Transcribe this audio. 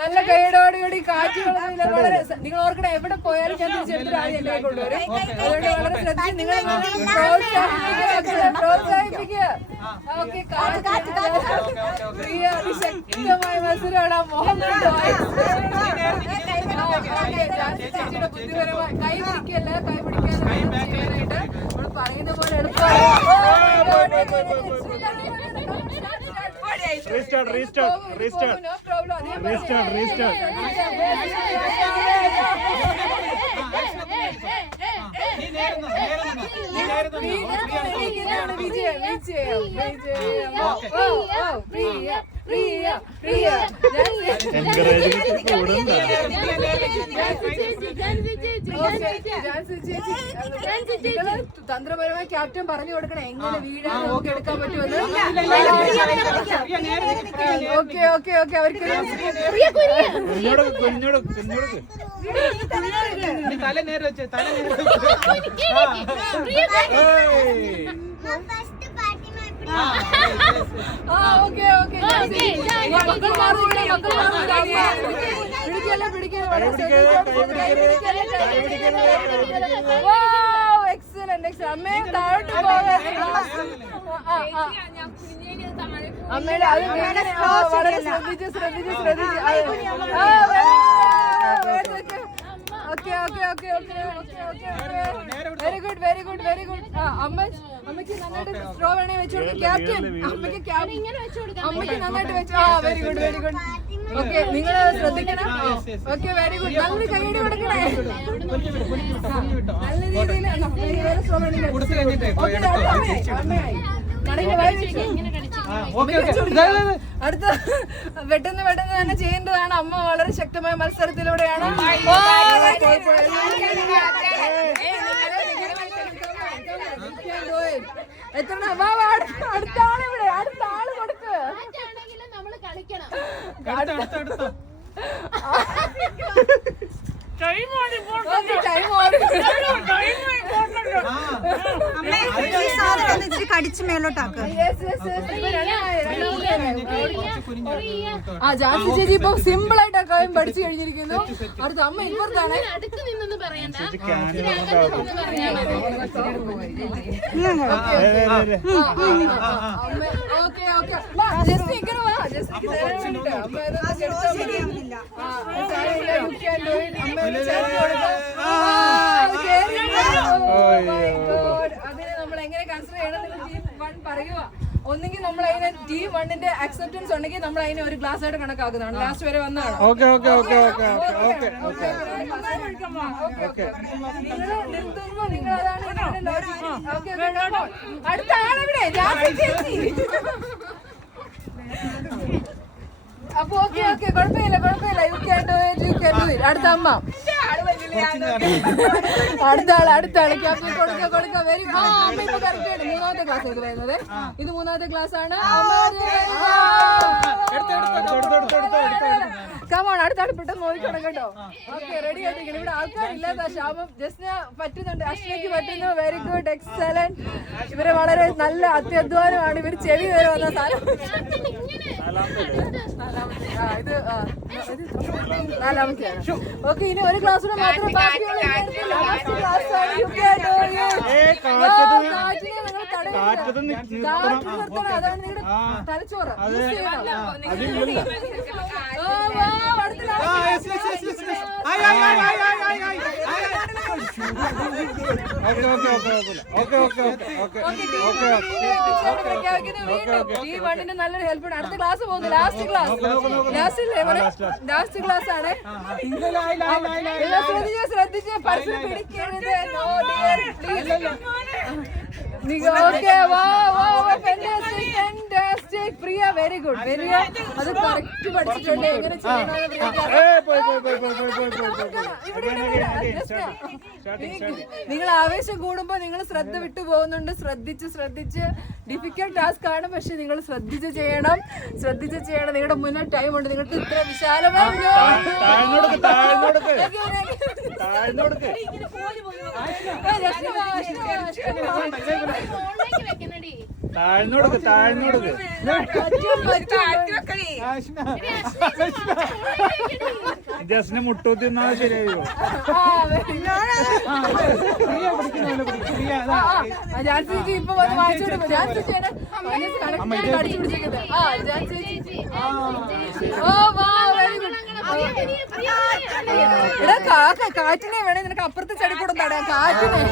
നല്ല കൈയോടുകൂടി കാറ്റുകളൊന്നുമില്ല. വളരെ നിങ്ങൾ ഓർക്കണം, എവിടെ പോയാലും ഞാൻ തിരിച്ചെടുത്തിട്ട് ആദ്യം എന്റെ കൈ കൊണ്ടുവരും. അതുകൊണ്ട് വളരെ ശ്രദ്ധിച്ച് നിങ്ങൾ പ്രോത്സാഹിപ്പിക്കുക. ഓക്കെ, ശക്തമായ മത്സരമാണ്. ബുദ്ധിപരമായി കൈ പിടിക്കല്ല, കൈ പിടിക്കാനായിട്ട് നമ്മൾ പറയുന്ന പോലെ തന്ത്രപരമായി ക്യാപ്റ്റൻ പറഞ്ഞു കൊടുക്കണം എങ്ങനെ വീഴാൻ നമുക്ക് എടുക്കാൻ പറ്റുമെന്ന്. ഓക്കെ ഓക്കെ ഓക്കെ, അവർക്ക് തല നേരെ വെച്ച് ഓക്കെ ഓക്കെ, പിടിക്കല്ലേ പിടിക്കല്ലേ. Excellent excellent. അമ്മയെ താഴോട്ട് പോകാൻ അമ്മയുടെ അത് വളരെ ശ്രദ്ധിച്ച് ശ്രദ്ധിച്ച് ശ്രദ്ധിച്ച്. Okay okay okay okay okay okay, very good very good very good. അമ്മയ്ക്ക് നന്നായിട്ട് സ്ട്രോ വേണേ വെച്ചു കൊടുക്കും ക്യാപ്റ്റൻ. അമ്മയ്ക്ക് അമ്മയ്ക്ക് നന്നായിട്ട് വെച്ചു. Very good very good. Okay, നിങ്ങൾ ശ്രദ്ധിക്കണം. Okay, very good. നല്ല കൈയ്യടി കൊടുക്കണേ. നല്ല രീതിയിൽ സ്ട്രോ വേണേ. അമ്മയായി അടുത്ത പെട്ടെന്ന് പെട്ടെന്ന് തന്നെ ചെയ്യേണ്ടതാണ്. അമ്മ വളരെ ശക്തമായ മത്സരത്തിലൂടെയാണ്. എത്ര അടുത്ത ആളിവിടെ, അടുത്ത ആള് കൊടുക്ക്. കടിച്ച് മേലോട്ടാക്കുക. ജാൻസി ചേച്ചി ഇപ്പൊ സിമ്പിൾ ആയിട്ടൊക്കെ പഠിച്ചു കഴിഞ്ഞിരിക്കുന്നു. അടുത്ത അമ്മ ഇപ്പുറത്താണ്. ഓക്കെ ഓക്കെ, ജസ്റ്റ് ഇങ്ങനെ വാ. ജസ്റ്റ് അതിനെ നമ്മൾ എങ്ങനെ കൺസിഡർ ചെയ്യണം ടീം 1 പറയുക. ഒന്നെങ്കിൽ നമ്മൾ അതിന് ടീം 1ന്റെ അക്സെപ്റ്റൻസ് ഉണ്ടെങ്കിൽ നമ്മൾ അതിനെ ഒരു ഗ്ലാസ് ആയിട്ട് കണക്കാക്കുന്നതാണ്. ലാസ്റ്റ് വരെ വന്നതാണ്. നിങ്ങൾ അതാണ് അടുത്ത ആളെവിടെ? ചേച്ചി. അപ്പൊ ഓക്കെ ഓക്കെ, കുഴപ്പമില്ല കുഴപ്പമില്ല. You can do it, you can do it. അടുത്ത അമ്മ, അടുത്ത ആള് ക്യാപ്റ്റൻ കൊടുക്ക കൊടുക്ക. Very good. അമ്മ ഇപ്പൊ കറക്റ്റ് ആണ്. 3ാമത്തെ ക്ലാസ് ആയിട്ട് വരുന്നത്. ഇത് 3ാമത്തെ ക്ലാസ് ആണ്. കമോൺ, അടുത്ത ആൾ പെട്ടെന്ന് നോക്കണം കേട്ടോ. ഓക്കെ, റെഡി ആയിട്ടിരിക്കണം. ഇവിടെ ആൾക്കാരില്ലാത്ത ശാപം ജസ്റ്റിന് പറ്റുന്നുണ്ട്, അശ്വിനിക്ക് പറ്റുന്നു. Very good, excellent. ഇവര് വളരെ നല്ല അത്യധ്വാനമാണ്. ഇവര് ചെവി വരെ വന്ന സാധനം. ഇത് 4ാമത്തെയാണ്. ഓക്കെ, ഇനി ഒരു ക്ലാസ് കൂടെ മാത്രമേ ബാക്കിയുള്ളൂ. ലാസ്റ്റ് ക്ലാസ് ആണ്. നിർത്തണം, അതാണ് നിങ്ങളുടെ തലച്ചോറ്. ടീം1ന്റെ നല്ലൊരു ഹെൽപ്പ് ആണ്. അടുത്ത ക്ലാസ് പോകുന്നു. ലാസ്റ്റ് ക്ലാസ് ആണ്. ശ്രദ്ധിച്ച് പരസ്യം പിടിക്കരുത്. Okay, fantastic. Priya, very good. Priya അത് കറക്റ്റ് പഠിച്ചിട്ടുണ്ട്. എങ്ങനെ നിങ്ങൾ ആവേശം കൂടുമ്പോ നിങ്ങൾ ശ്രദ്ധ വിട്ടു പോകുന്നുണ്ട്. ശ്രദ്ധിച്ച് ഡിഫിക്കൽട്ട് ടാസ്ക് ആണ്, പക്ഷെ നിങ്ങൾ ശ്രദ്ധിച്ച് ചെയ്യണം. നിങ്ങളുടെ മുന്നിൽ ടൈം ഉണ്ട്. നിങ്ങൾക്ക് ഇത്ര വിശാലമായ താഴ്ന്നോടുക്ക് താഴ്ന്നോടുക്ക് ജസ്റ്റിനെ മുട്ടൂത്തി തിന്നാതെ ശരിയായോ? ജാൻസി ഇപ്പൊ വന്ന് വായിച്ചോണ്ട് ജാൻസി കടിച്ചു പിടിച്ചിരിക്കുന്നത്. എടാ കാറ്റിനെ വേണേ നിനക്ക് അപ്പുറത്തെ ചടി കൂടെ തടയാം. കാറ്റിനെ